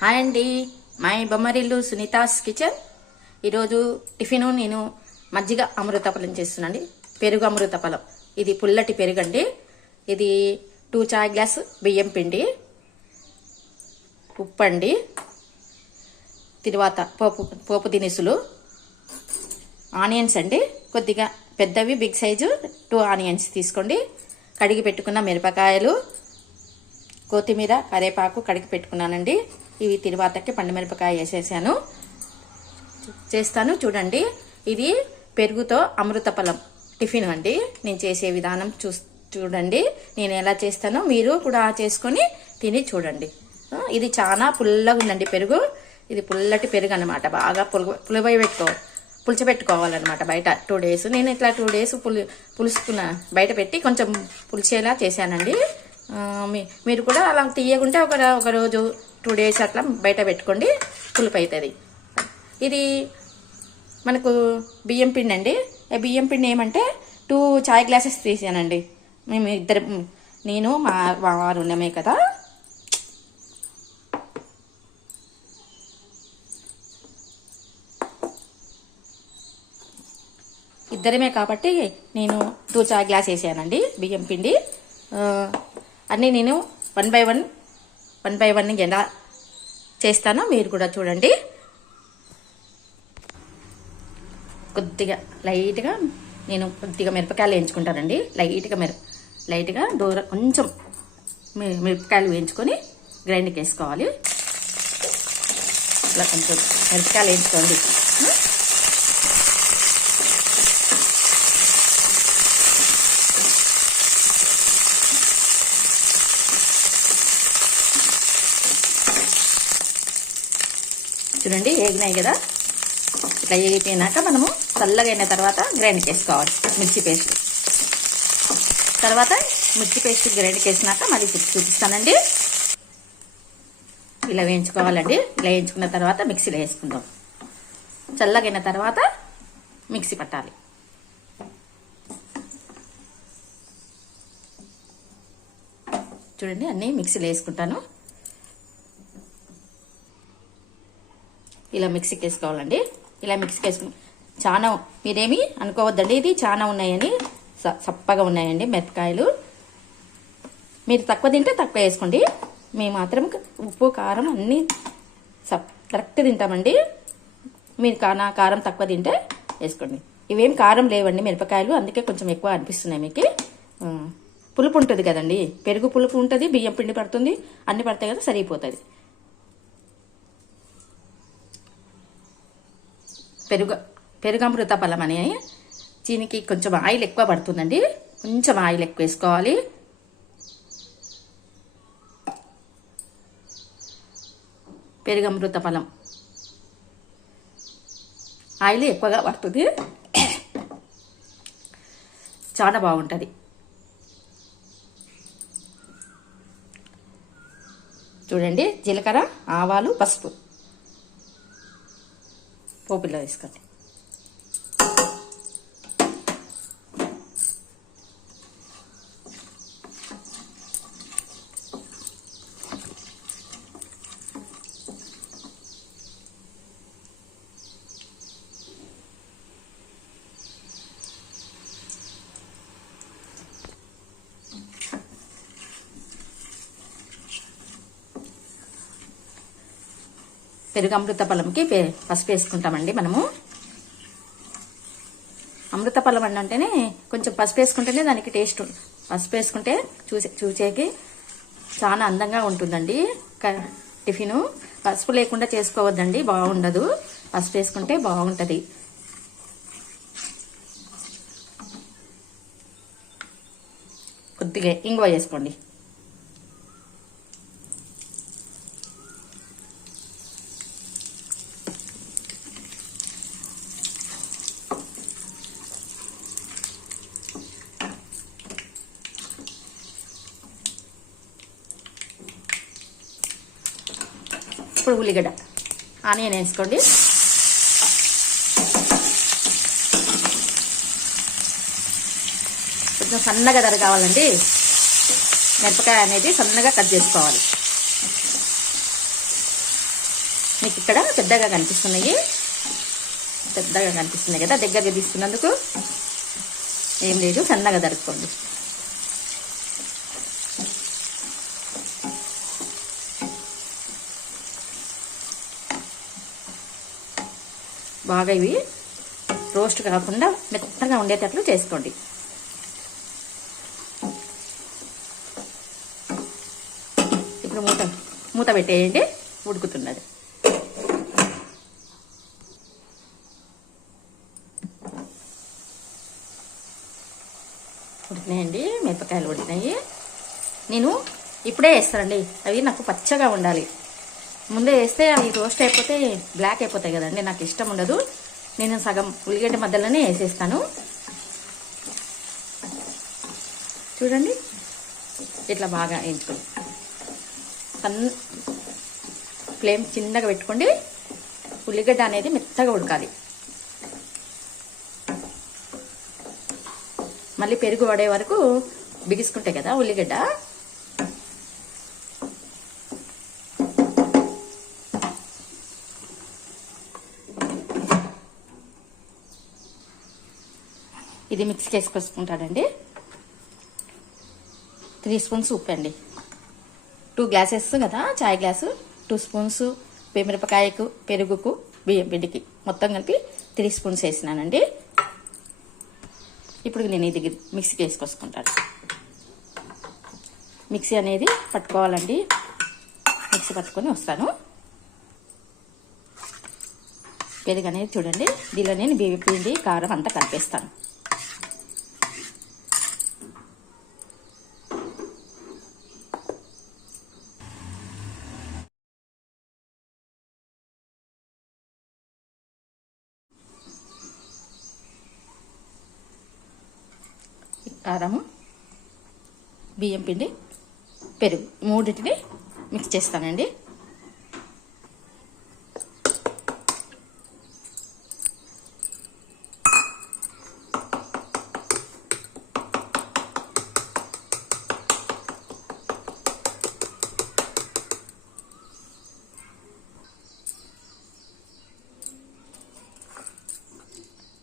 Hi అండి. My Bommarillu Sunitha's kitchen. ఈరోజు tiffin నేను మజ్జిగ అమృతఫలం చేస్తున్నాండి పెరుగు అమృతఫలం ఇది పుల్లటి పెరుగు అండి ఇది టూ చాయ్ గ్లాస్ బియ్యం పిండి. ఉప్పు అండి తర్వాత పోపు పోపు దినుసులు. ఆనియన్స్ అండి. కొద్దిగా పెద్దవి బిగ్ సైజు టూ ఆనియన్స్ తీసుకోండి. కడిగి పెట్టుకున్న మిరపకాయలు కొత్తిమీర కరేపాకు కడిగి పెట్టుకున్నానండి. ఇవి తిరువాతకి పండుమిరపకాయ వేసేసాను. చేస్తాను. చూడండి. ఇది పెరుగుతో అమృతఫలం టిఫిన్ అండి. నేను చేసే విధానం చూ చూడండి. నేను ఎలా చేస్తానో మీరు కూడా చేసుకొని తిని చూడండి. ఇది చాలా పుల్లగా ఉందండి పెరుగు. ఇది పుల్లటి పెరుగు అనమాట బాగా పులుగు పులిపోయి పెట్టుకో పులిచబెట్టుకోవాలన్నమాట బయట. టూ డేస్ నేను ఇట్లా టూ డేస్ పులి పులుసుకున్న బయట పెట్టి కొంచెం పులిచేలా చేశానండి. మీ మీరు కూడా అలా తీయకుంటే ఒక ఒక రోజు టూ డేస్ అట్లా బయట పెట్టుకోండి పులుపు అవుతుంది ఇది మనకు బియ్యం పిండి అండి. ఈ బియ్యం పిండి ఏమంటే టూ చాయ్ గ్లాసెస్ తీసానండి. మేము ఇద్దరు నేను మా వారు ఉన్నామే కదా. ఇద్దరమే కాబట్టి నేను టూ చాయ్ గ్లాస్ వేసానండి బియ్యం పిండి. అన్నీ నేను one by one one by one ఎలా చేస్తానో మీరు కూడా చూడండి. కొద్దిగా లైట్గా నేను కొద్దిగా మిరపకాయలు వేయించుకుంటానండి. లైట్గా మిర లైట్గా దూర కొంచెం మిరపకాయలు వేయించుకొని గ్రైండ్కి వేసుకోవాలి. ఇట్లా కొంచెం మిరపకాయలు వేయించుకోండి ఆ? చూడండి ఏగినాయి కదా. ఇట్లా ఏగిపోయినాక మనము చల్లగా అయిన తర్వాత గ్రైండ్ చేసుకోవాలి మిర్చి పేస్ట్. తర్వాత మిర్చి పేస్ట్ గ్రైండ్ చేసినాక మళ్ళీ చూపిస్తానండి. ఇలా వేయించుకోవాలండి. ఇలా వేయించుకున్న తర్వాత మిక్సీలో వేసుకుందాం. చల్లగైన తర్వాత మిక్సీ పట్టాలి. చూడండి అన్నీ మిక్సీలో వేసుకుంటాను. ఇలా మిక్సీకి వేసుకోవాలండి ఇలా మిక్సీకి వేసుకుని చాలా మీరేమి అనుకోవద్దండి. ఇది చాలా ఉన్నాయని స- సప్పగా ఉన్నాయండి మిరపకాయలు. మీరు తక్కువ తింటే తక్కువ వేసుకోండి. మేము మాత్రం ఉప్పు కారం అన్నీ సప్ కరెక్ట్ తింటామండి. మీరు కానా కారం తక్కువ తింటే వేసుకోండి. ఇవేం కారం లేవండి మిరపకాయలు. అందుకే కొంచెం ఎక్కువ అనిపిస్తున్నాయి మీకు. పులుపు ఉంటుంది కదండి. పెరుగు పులుపు ఉంటుంది బియ్యం పిండి పడుతుంది అన్ని పడతాయి కదా సరిపోతుంది. పెరుగు పెరుగమృత ఫలం అని. దీనికి కొంచెం ఆయిల్ ఎక్కువ పడుతుందండి. కొంచెం ఆయిల్ ఎక్కువ వేసుకోవాలి. పెరుగమృత ఫలం. ఆయిల్ ఎక్కువగా పడుతుంది. చాలా బాగుంటుంది. చూడండి జీలకర్ర ఆవాలు పసుపు. పోపులో వేసుకోండి పెరుగు అమృత ఫలంకి పే- పసుపు వేసుకుంటామండి మనము. అమృత ఫలం అని అంటేనే కొంచెం పసుపు వేసుకుంటేనే దానికి టేస్ట్ పసుపు వేసుకుంటే చూసే చూసేకి చాలా అందంగా ఉంటుందండి. క- టిఫిను. పసుపు లేకుండా చేసుకోవద్దండి బాగుండదు. పసుపు వేసుకుంటే బాగుంటుంది. కొద్దిగా ఇంగువ వేసుకోండి. ఇప్పుడు ఉల్లిగడ్డ ఆనియన్ వేసుకోండి. కొంచెం సన్నగా తరగావాలండి మిరపకాయ అనేది సన్నగా కట్ చేసుకోవాలి. మీకు ఇక్కడ పెద్దగా కనిపిస్తున్నాయి. పెద్దగా కనిపిస్తున్నాయి కదా దగ్గరగా తీసుకున్నందుకు. ఏం లేదు సన్నగా దరుక్కోండి బాగా ఇవి రోస్ట్ కాకుండా మెత్తగా ఉండేటట్లు చేసుకోండి. ఇప్పుడు మూత మూత పెట్టేయండి ఉడుకుతున్నది. ఉడికినాయండి మిరపకాయలు ఉడికినాయి. నేను ఇప్పుడే వేస్తానండి అవి నాకు పచ్చగా ఉండాలి. ముందే వేస్తే అవి రోస్ట్ అయిపోతే బ్లాక్ అయిపోతాయి కదండి నాకు ఇష్టం ఉండదు. నేను సగం ఉల్లిగడ్డ మధ్యలోనే వేసేస్తాను. చూడండి ఇట్లా బాగా వేయించుకోండి. సన్ ఫ్లేమ్ చిన్నగా పెట్టుకోండి. ఉల్లిగడ్డ అనేది మెత్తగా ఉడకాలి. మళ్ళీ పెరుగు పడే వరకు బిగుసుకుంటాయి కదా ఉల్లిగడ్డ. ఇది మిక్స్ చేసుకొచ్చుకుంటాడండి త్రీ స్పూన్స్ ఉప్పు అండి. టూ గ్లాసెస్ కదా చాయ్ గ్లాసు. టూ స్పూన్స్ మిరపకాయకు పెరుగుకు బియ్యం పిండికి మొత్తం కలిపి త్రీ స్పూన్స్ వేసినానండి. ఇప్పుడు నేను ఇది మిక్సీకి వేసుకొచ్చుకుంటాను మిక్సీ అనేది పట్టుకోవాలండి. మిక్సీ పట్టుకొని వస్తాను. పెరుగు అనేది చూడండి. దీనిలో నేను బియ్యం పిండి కారం అంతా కలిపేస్తాను. కారము బియ్యం పిండి పెరుగు. మూడింటిని మిక్స్ చేస్తానండి.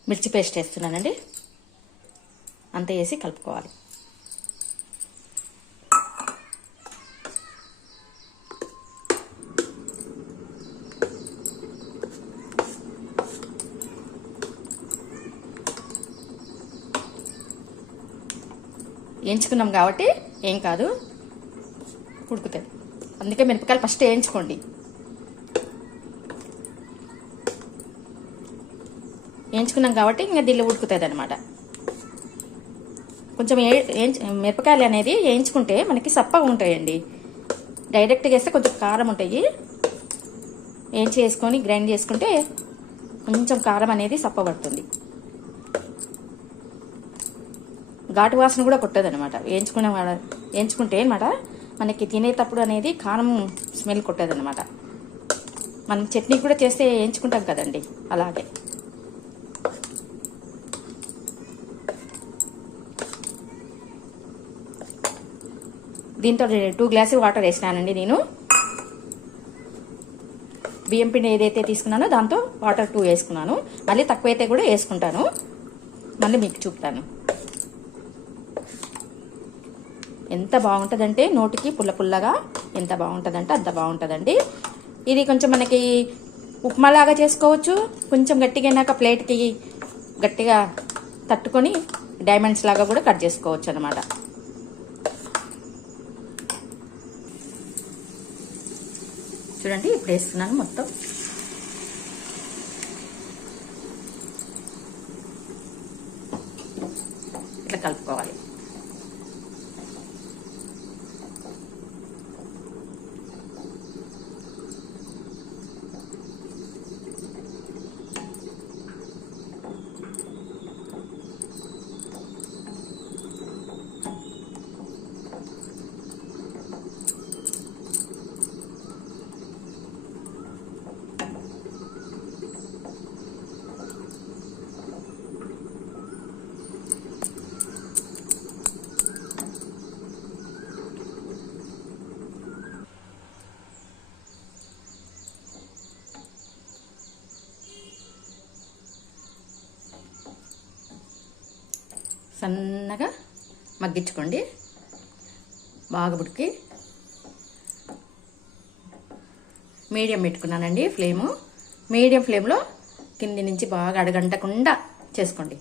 మిర్చి పేస్ట్ వేస్తున్నానండి. అంత వేసి కలుపుకోవాలి. వేయించుకున్నాం కాబట్టి ఏం కాదు ఉడుకుతుంది. అందుకే మిరపకాయలు ఫస్ట్ వేయించుకోండి. వేయించుకున్నాం కాబట్టి ఇంకా దీనిలో ఉడుకుతుంది అనమాట కొంచెం ఏ మిరపకాయలు అనేది వేయించుకుంటే మనకి సప్పగా ఉంటాయండి. డైరెక్ట్గా వేస్తే కొంచెం కారం ఉంటాయి. వేయించి వేసుకొని గ్రైండ్ చేసుకుంటే కొంచెం కారం అనేది సప్పబడుతుంది. ఘాటు వాసన కూడా కొట్టదు అనమాట వేయించుకునే వాడ- వేయించుకుంటే అనమాట మనకి తినేటప్పుడు అనేది కారం స్మెల్ కొట్టదు అనమాట మనం చట్నీ కూడా చేస్తే వేయించుకుంటాం కదండి. అలాగే. దీంతో టూ గ్లాసులు వాటర్ వేసినానండి నేను. బియ్యం పిండి ఏదైతే తీసుకున్నానో దాంతో వాటర్ టూ వేసుకున్నాను. మళ్ళీ తక్కువైతే కూడా వేసుకుంటాను. మళ్ళీ మీకు చూపుతాను. ఎంత బాగుంటుందంటే నోటికి పుల్ల పుల్లగా ఎంత బాగుంటుందంటే అంత బాగుంటుందండి. ఇది కొంచెం మనకి ఉప్మాలాగా చేసుకోవచ్చు. కొంచెం గట్టిగా అయినాక ప్లేట్కి గట్టిగా తట్టుకొని డైమండ్స్ లాగా కూడా కట్ చేసుకోవచ్చు అనమాట చూడండి ఇప్పుడు వేస్తున్నాను మొత్తం. సన్నగా మగ్గించుకోండి. బాగా ఉడికి మీడియం పెట్టుకున్నానండి ఫ్లేము. మీడియం ఫ్లేమ్లో కింది నుంచి బాగా అడగంటకుండా చేసుకోండి.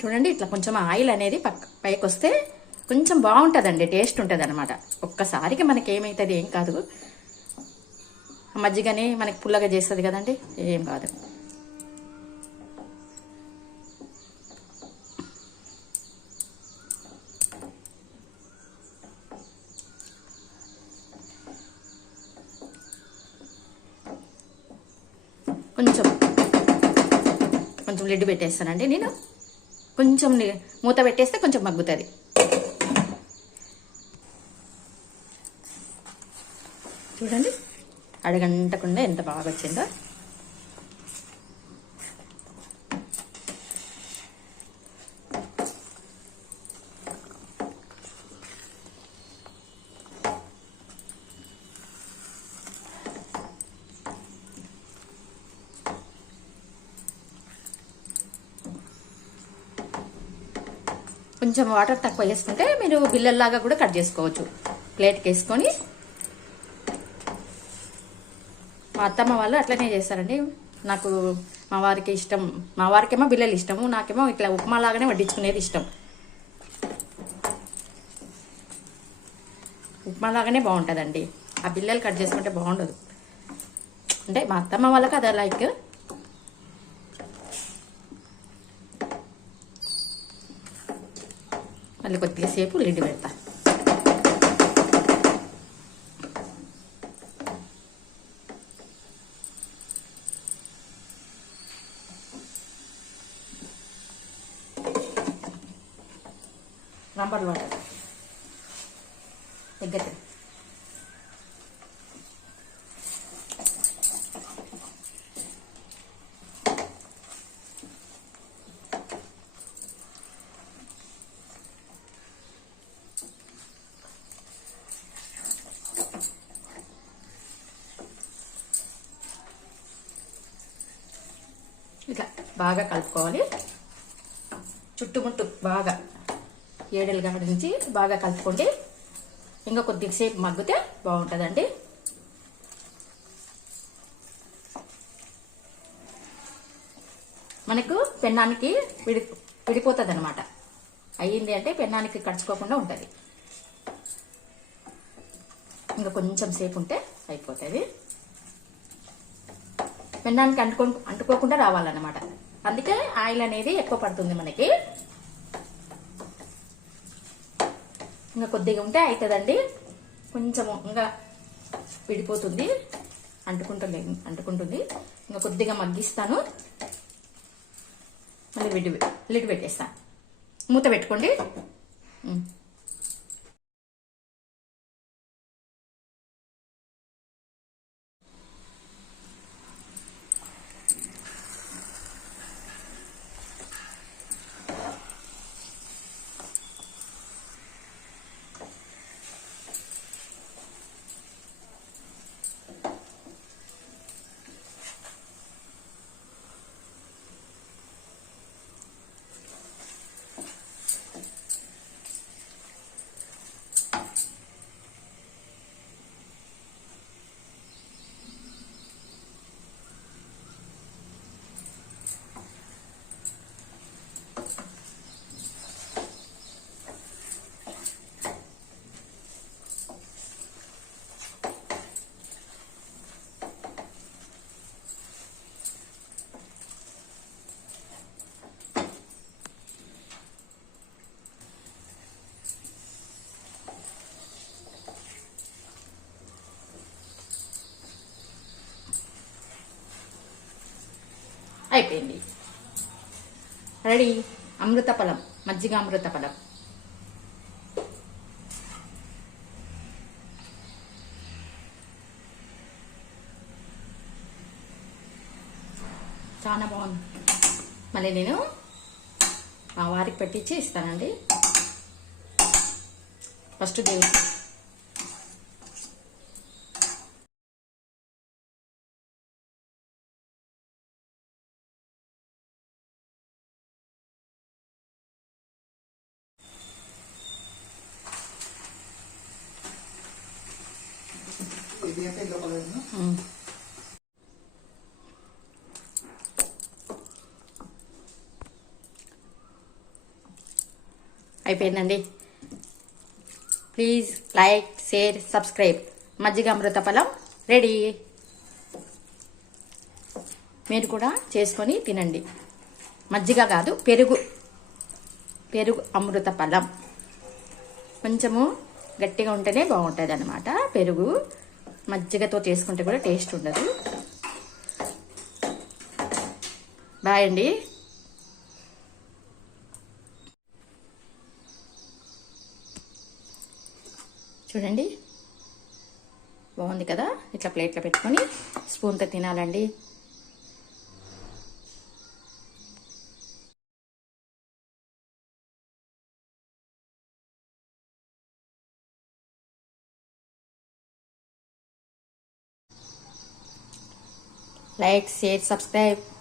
చూడండి ఇట్లా కొంచెం ఆయిల్ అనేది పక్క పైకి వస్తే కొంచెం బాగుంటుందండి టేస్ట్ ఉంటుంది అనమాట ఒక్కసారికి మనకేమవుతుంది ఏం కాదు. మజ్జిగని మనకి పుల్లగా చేస్తుంది కదండి ఏం కాదు. కొంచెం కొంచెం లిడ్ పెట్టేస్తానండి నేను. కొంచెం మూత పెట్టేస్తే కొంచెం మగ్గుతుంది చూడండి అడగంటకుండా ఎంత బాగా వచ్చిందో. కొంచెం వాటర్ తక్కువ వేసుకుంటే మీరు బిల్లల్లాగా కూడా కట్ చేసుకోవచ్చు. ప్లేట్కి వేసుకొని మా అత్తమ్మ వాళ్ళు అట్లనే చేస్తారండి. నాకు మా వారికి ఇష్టం. మా వారికేమో బిల్లలు ఇష్టము నాకేమో ఇట్లా ఉప్మా లాగానే వడ్డించుకునేది ఇష్టం. ఉప్మా లాగానే బాగుంటుందండి. ఆ బిల్లలు కట్ చేసుకుంటే బాగుండదు. అంటే మా అత్తమ్మ వాళ్ళకి అదే లైక్ మళ్ళీ కొద్దిగా సేపు లిడ్ పెడతాను రంబర్ వాటర్ దగ్గర ఇట్లా బాగా కలుపుకోవాలి. చుట్టుముట్టు బాగా ఏడెలు కాడి నుంచి బాగా కలుపుకోండి ఇంకా కొద్దిసేపు మగ్గితే బాగుంటుందండి. మనకు పెన్నానికి విడి విడిపోతుంది అనమాట అయ్యింది అంటే పెన్నానికి కడుచుకోకుండా ఉంటుంది. ఇంకా కొంచెం సేపు ఉంటే అయిపోతుంది. పెన్నానికి అంటుకో అంటుకోకుండా రావాలన్నమాట. అందుకే ఆయిల్ అనేది ఎక్కువ పడుతుంది మనకి. ఇంకా కొద్దిగా ఉంటే అవుతుందండి కొంచెము ఇంకా విడిపోతుంది. అంటుకుంటుంది అంటుకుంటుంది. ఇంకా కొద్దిగా మగ్గిస్తాను. మళ్ళీ విడి లిడ్ పెట్టేస్తాను మూత పెట్టుకోండి. అయిపోయింది. రెడీ? అమృత ఫలం మజ్జిగ అమృత ఫలం చాలా బాగుంది. మళ్ళీ నేను మా వారికి పెట్టించి ఇస్తానండి. ఫస్ట్ దేవుడు ఇది అంటే ఎల్లో కలర్ ఉమ్. అయిపోయిందండి. ప్లీజ్ లైక్ షేర్ సబ్స్క్రైబ్ మజ్జిగ అమృత ఫలం రెడీ. మీరు కూడా చేసుకొని తినండి. మజ్జిగ కాదు పెరుగు. పెరుగు అమృత ఫలం కొంచెము గట్టిగా ఉంటేనే బాగుంటుంది అనమాట పెరుగు మజ్జిగతో చేసుకుంటే కూడా టేస్ట్ ఉండదు. బాయ్ అండి. చూడండి. బాగుంది కదా? ఇట్లా ప్లేట్లో పెట్టుకొని స్పూన్తో తినాలండి. Like share subscribe.